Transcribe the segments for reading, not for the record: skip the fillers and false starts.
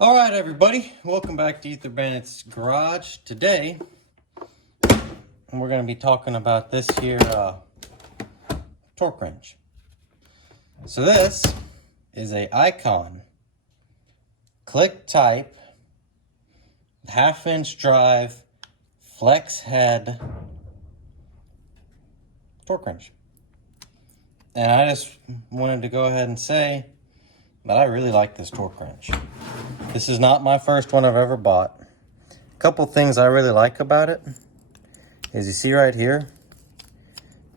All right, everybody, welcome back to Ether Bandit's Garage. Today, we're going to be talking about this here torque wrench. So this is a Icon click type, half-inch drive, flex head torque wrench. And I just wanted to go ahead and say that I really like this torque wrench. This is not my first one I've ever bought. A couple things I really like about it is you see right here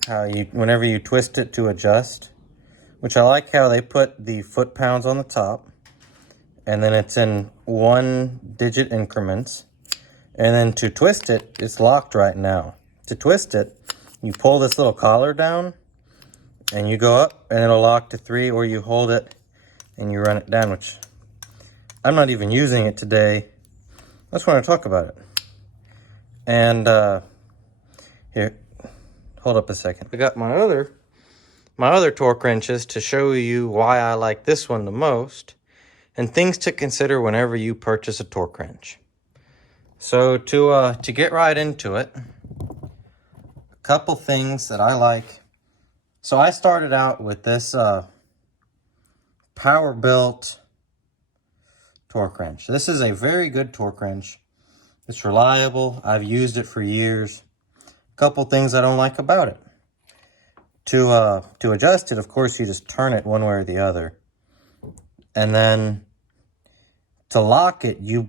how whenever you twist it to adjust, which I like how they put the foot-pounds on the top, and then it's in 1-digit increments, and then to twist it, it's locked right now. To twist it, you pull this little collar down and you go up and it'll lock to 3, or you hold it and you run it down, which I'm not even using it today. I just want to talk about it. And here, hold up a second. I got my other torque wrenches to show you why I like this one the most, and things to consider whenever you purchase a torque wrench. So to get right into it, a couple things that I like. So I started out with this Powerbilt torque wrench. This is a very good torque wrench. It's reliable. I've used it for years. A couple things I don't like about it. To adjust it, of course, you just turn it one way or the other. And then to lock it, you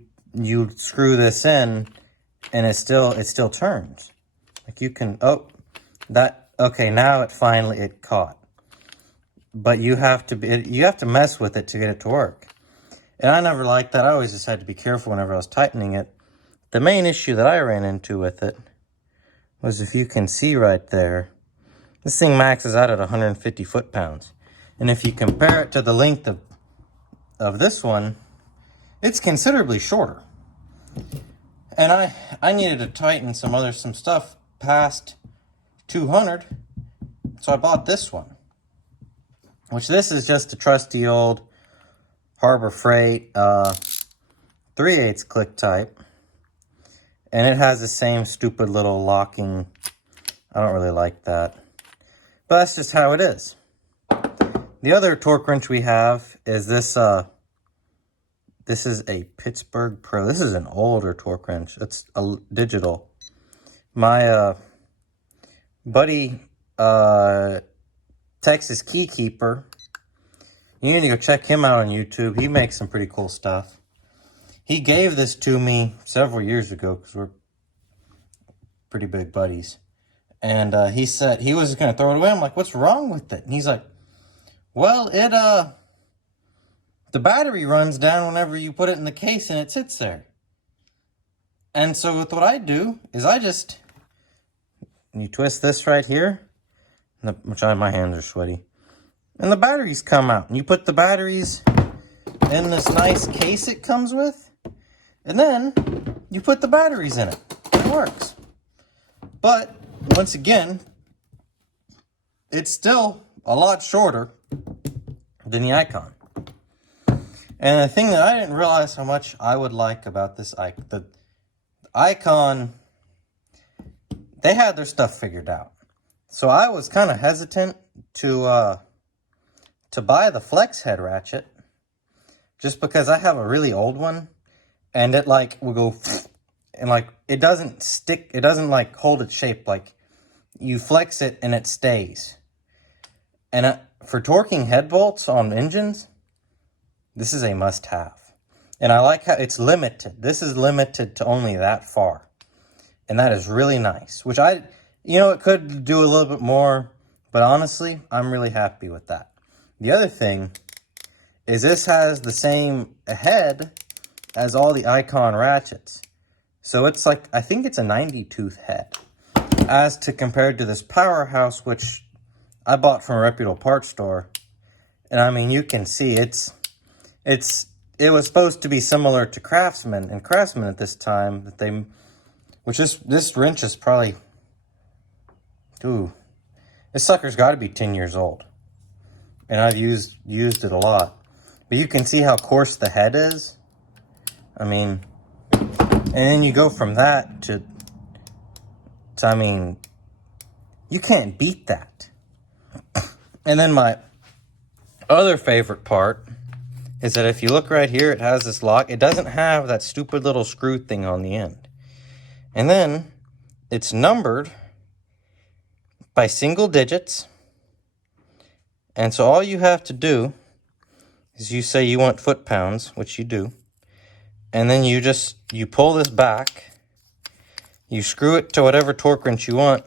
screw this in and it still turns. Like you can, okay, now it caught. But you have to mess with it to get it to work. And I never liked that. I always just had to be careful whenever I was tightening it. The main issue that I ran into with it was, if you can see right there, this thing maxes out at 150 foot-pounds. And if you compare it to the length of this one, it's considerably shorter. And I needed to tighten some stuff past 200, so I bought this one. Which this is just a trusty old Harbor Freight 3/8 click type, and it has the same stupid little locking. I don't really like that, but that's just how it is. The other torque wrench we have is this. This is a Pittsburgh Pro. This is an older torque wrench. It's a digital. My buddy Texas Keykeeper. You need to go check him out on YouTube. He makes some pretty cool stuff. He gave this to me several years ago because we're pretty big buddies. And he said he was going to throw it away. I'm like, what's wrong with it? And he's like, well, the battery runs down whenever you put it in the case and it sits there. And so with what I do is you twist this right here, which my hands are sweaty. And the batteries come out. And you put the batteries in this nice case it comes with. And then you put the batteries in it. It works. But, once again, it's still a lot shorter than the Icon. And the thing that I didn't realize how much I would like about this the Icon, they had their stuff figured out. So I was kind of hesitant to buy the flex head ratchet, just because I have a really old one, and it will go, and it doesn't stick, it doesn't hold its shape, you flex it and it stays. And for torquing head bolts on engines, this is a must-have. And I like how it's limited. This is limited to only that far, and that is really nice, which it could do a little bit more, but honestly, I'm really happy with that. The other thing is this has the same head as all the Icon ratchets. So it's I think it's a 90-tooth head. As to compared to this Powerhouse, which I bought from a reputable parts store. And I mean, you can see it was supposed to be similar to Craftsman. And Craftsman at this time, this wrench is probably, this sucker's got to be 10 years old. And I've used it a lot. But you can see how coarse the head is. I mean, and then you go from that to I mean, you can't beat that. And then my other favorite part is that if you look right here, it has this lock. It doesn't have that stupid little screw thing on the end. And then it's numbered by single digits. And so all you have to do is you say you want foot-pounds, which you do. And then you pull this back. You screw it to whatever torque wrench you want,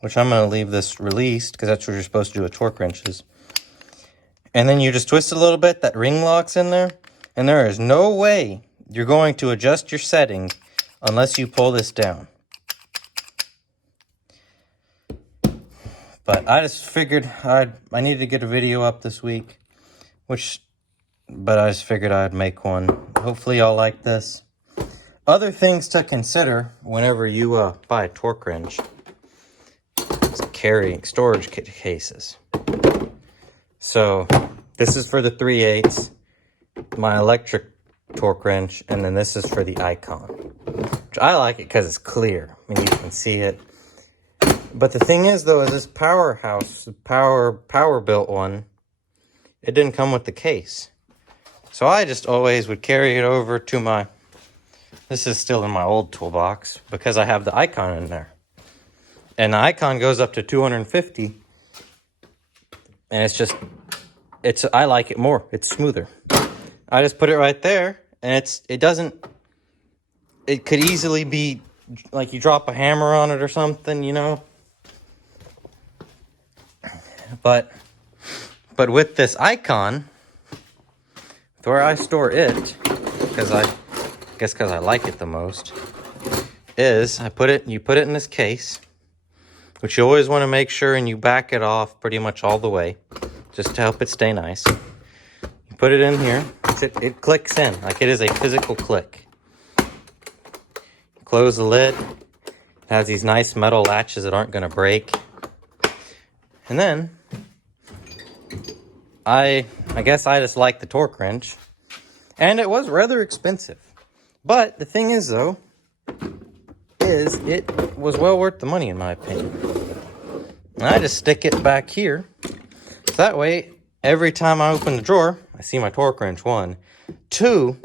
which I'm going to leave this released because that's what you're supposed to do with torque wrenches. And then you just twist it a little bit. That ring lock's in there. And there is no way you're going to adjust your setting unless you pull this down. But I just figured I needed to get a video up this week. But I just figured I'd make one. Hopefully y'all like this. Other things to consider whenever you buy a torque wrench is carrying storage cases. So this is for the 3/8, my electric torque wrench, and then this is for the Icon. Which I like it because it's clear. I mean, you can see it. But the thing is, though, is this Powerhouse, power built one, it didn't come with the case. So I just always would carry it over to my, this is still in my old toolbox, because I have the Icon in there. And the Icon goes up to 250. And I like it more. It's smoother. I just put it right there, and it could easily be like you drop a hammer on it or something, you know. But with this Icon, where I store it, because I like it the most, is you put it in this case, which you always want to make sure, and you back it off pretty much all the way, just to help it stay nice. You put it in here. It clicks in, like it is a physical click. Close the lid. It has these nice metal latches that aren't going to break. And then, I guess I just like the torque wrench. And it was rather expensive. But the thing is, though, it was well worth the money in my opinion. And I just stick it back here. So that way, every time I open the drawer, I see my torque wrench, 1. 2,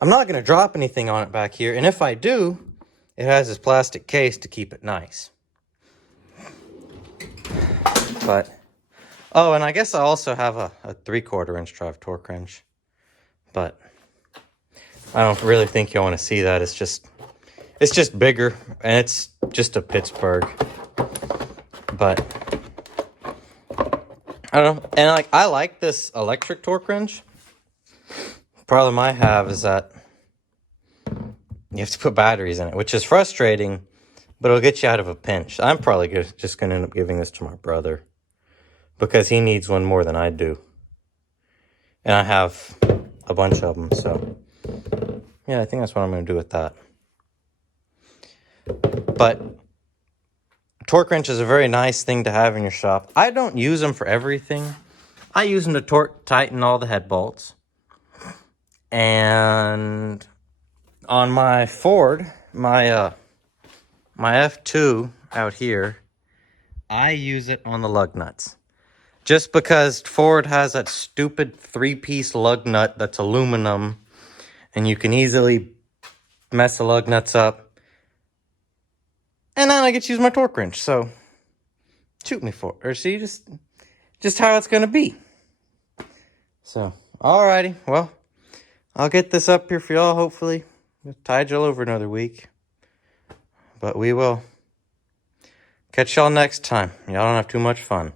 I'm not going to drop anything on it back here. And if I do, it has this plastic case to keep it nice. But, oh, and I guess I also have a 3/4 inch drive torque wrench. But I don't really think you want to see that. It's just bigger, and it's just a Pittsburgh. But I don't know. And I like this electric torque wrench. Problem I have is that you have to put batteries in it, which is frustrating, but it'll get you out of a pinch. I'm probably just going to end up giving this to my brother because he needs one more than I do. And I have a bunch of them, so yeah, I think that's what I'm going to do with that. But torque wrench is a very nice thing to have in your shop. I don't use them for everything. I use them to tighten all the head bolts. And on my Ford, my F2 out here, I use it on the lug nuts. Just because Ford has that stupid 3-piece lug nut that's aluminum, and you can easily mess the lug nuts up. And then I get to use my torque wrench, so shoot me for it. Or see, just how it's going to be. So, alrighty, well, I'll get this up here for y'all, hopefully. Tide y'all over another week. But we will catch y'all next time. Y'all don't have too much fun.